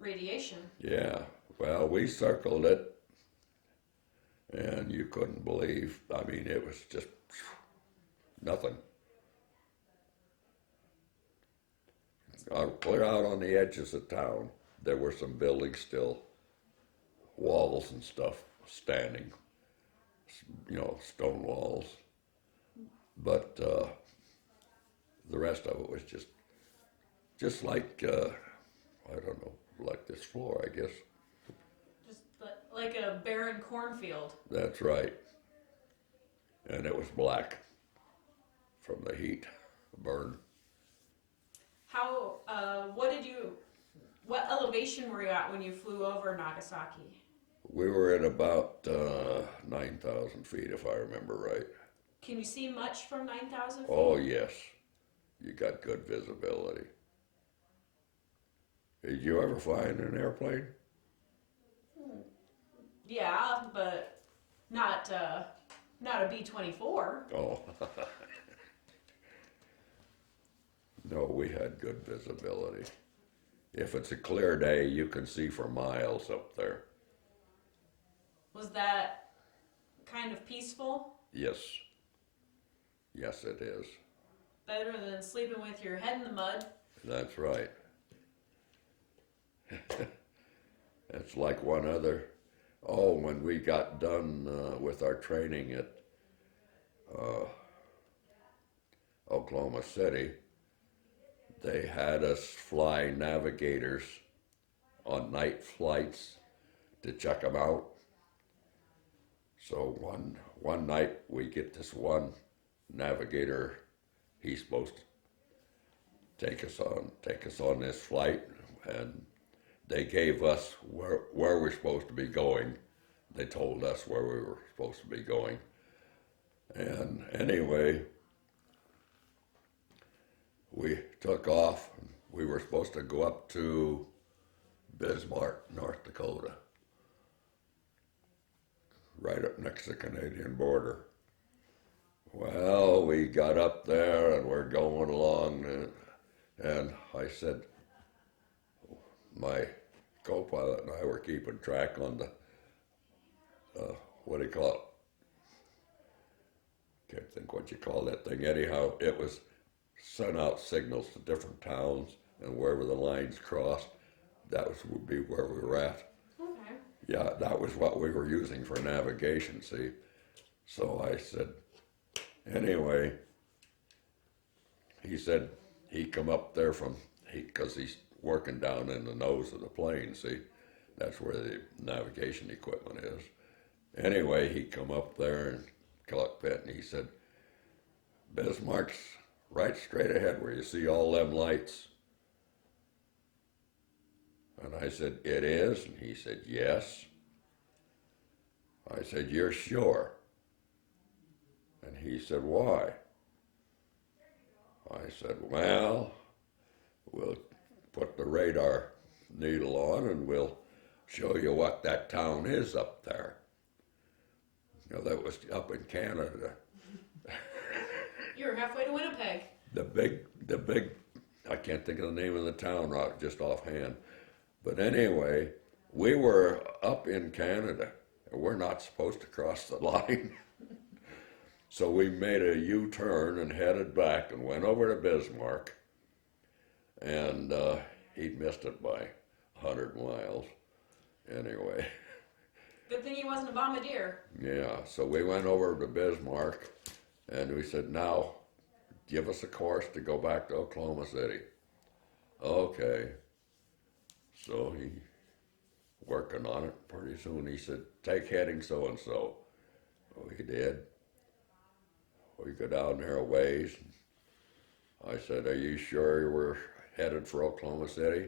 Radiation. Yeah, well, we circled it, and you couldn't believe, I mean, it was just nothing. Clear out on the edges of town, there were some buildings still, walls and stuff standing, stone walls. But the rest of it was just like, I don't know, like this floor, I guess. Just like a barren cornfield. That's right. And it was black from the heat, burn. How, what elevation were you at when you flew over Nagasaki? We were at about 9,000 feet, if I remember right. Can you see much from 9,000 feet? Oh, yes. You got good visibility. Did you ever fly in an airplane? Yeah, but not a B-24. Oh. No, we had good visibility. If it's a clear day, you can see for miles up there. Was that kind of peaceful? Yes. Yes, it is. Better than sleeping with your head in the mud? That's right. It's like one other. Oh, when we got done with our training at Oklahoma City, they had us fly navigators on night flights to check them out. So one night we get this one navigator. He's supposed to take us on this flight, and they gave us where we're supposed to be going. They told us where we were supposed to be going. And anyway, we took off. We were supposed to go up to Bismarck, North Dakota, right up next to the Canadian border. Well, we got up there and we're going along, and I said, my co-pilot and I were keeping track on the, what do you call it? Can't think what you call that thing. Anyhow, it was sent out signals to different towns, and wherever the lines crossed, would be where we were at. Okay. Yeah, that was what we were using for navigation, see? So I said, anyway, he said he'd come up there because he's working down in the nose of the plane, see? That's where the navigation equipment is. Anyway, he come up there in cockpit and he said, Bismarck's right straight ahead where you see all them lights. And I said, it is? And he said, yes. I said, you're sure? And he said, why? I said, well, we'll put the radar needle on and we'll show you what that town is up there. That was up in Canada. You're halfway to Winnipeg. The big, I can't think of the name of the town just offhand. But anyway, we were up in Canada. We're not supposed to cross the line. So we made a U-turn and headed back and went over to Bismarck. And he'd missed it by 100 miles. Anyway. Good thing he wasn't a bombardier. Yeah, so we went over to Bismarck and we said, now, give us a course to go back to Oklahoma City. Okay. So he working on it. Pretty soon he said, take heading so-and-so. We did. We go down there a ways. I said, are you sure we're headed for Oklahoma City?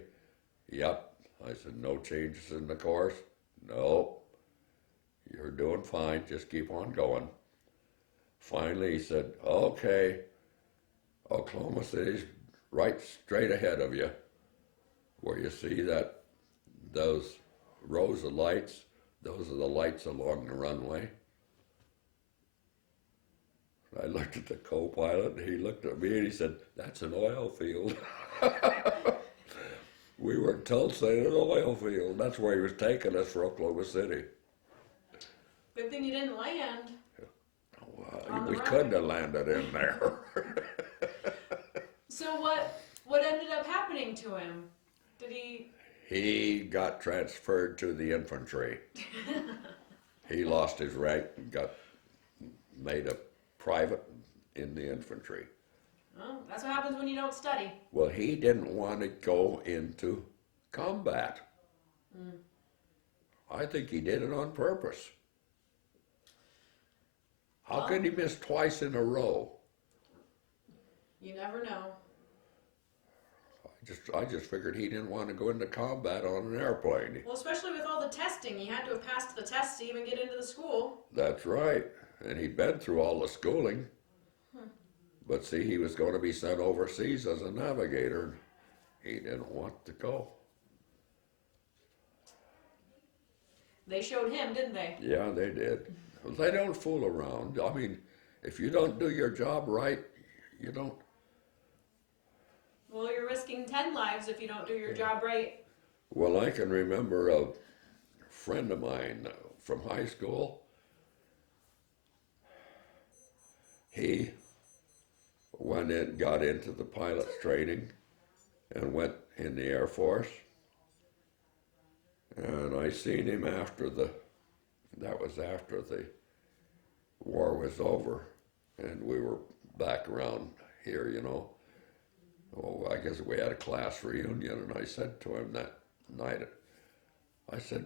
Yep. I said, no changes in the course? Nope. You're doing fine, just keep on going. Finally he said, okay, Oklahoma City's right straight ahead of you. Where you see those rows of lights, those are the lights along the runway. I looked at the co-pilot and he looked at me and he said, that's an oil field. We were in Tulsa in an oil field. That's where he was taking us for Oklahoma City. Good thing you didn't land. Well, we couldn't have landed in there. So what ended up happening to him? Did he? He got transferred to the infantry. He lost his rank and got made a private in the infantry. Well, that's what happens when you don't study. Well, he didn't want to go into combat. I think he did it on purpose. How could he miss twice in a row? You never know. I just figured he didn't want to go into combat on an airplane. Well, especially with all the testing. He had to have passed the test to even get into the school. That's right. And he'd been through all the schooling. But see, he was going to be sent overseas as a navigator, and he didn't want to go. They showed him, didn't they? Yeah, they did. They don't fool around. I mean, if you don't do your job right, you don't. Well, you're risking 10 lives if you don't do your job right. Well, I can remember a friend of mine from high school. He got into the pilot's training and went in the Air Force. And I seen him after the war was over, and we were back around here, you know. Oh, I guess we had a class reunion, and I said to him that night, I said,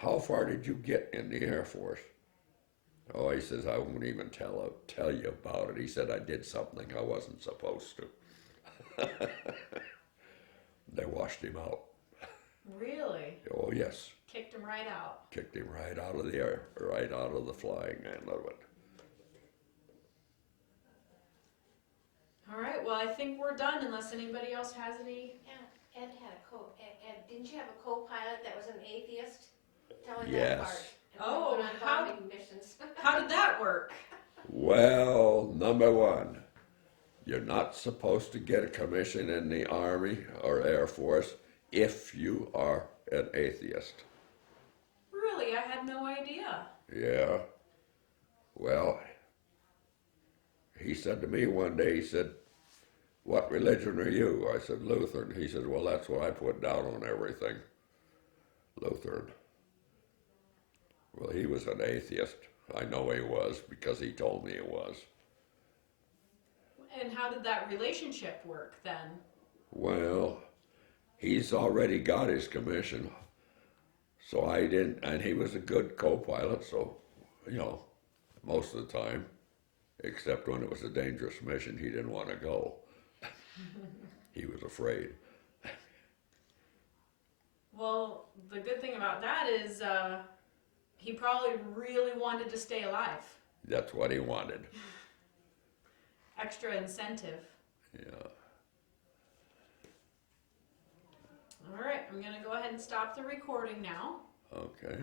how far did you get in the Air Force? Oh, he says, I won't even tell you about it. He said, I did something I wasn't supposed to. They washed him out. Really? Oh, yes. Kicked him right out. Kicked him right out of the air, right out of the flying end of it. All right, well, I think we're done unless anybody else has any. Yeah, Ed had Ed, didn't you have a co-pilot that was an atheist? Tell him Yes. that part. And Oh, went on how- bombing missions. How did that work? Well, number one, you're not supposed to get a commission in the Army or Air Force if you are an atheist. Really? I had no idea. Yeah. Well, he said to me one day, he said, what religion are you? I said, Lutheran. He said, well, that's what I put down on everything. Lutheran. Well, he was an atheist. I know he was because he told me he was. And how did that relationship work then? Well, he's already got his commission, so I didn't, and he was a good co-pilot, so, you know, most of the time, except when it was a dangerous mission, he didn't want to go. He was afraid. Well, the good thing about that is he probably really wanted to stay alive. That's what he wanted. Extra incentive. Yeah. All right, I'm going to go ahead and stop the recording now. Okay.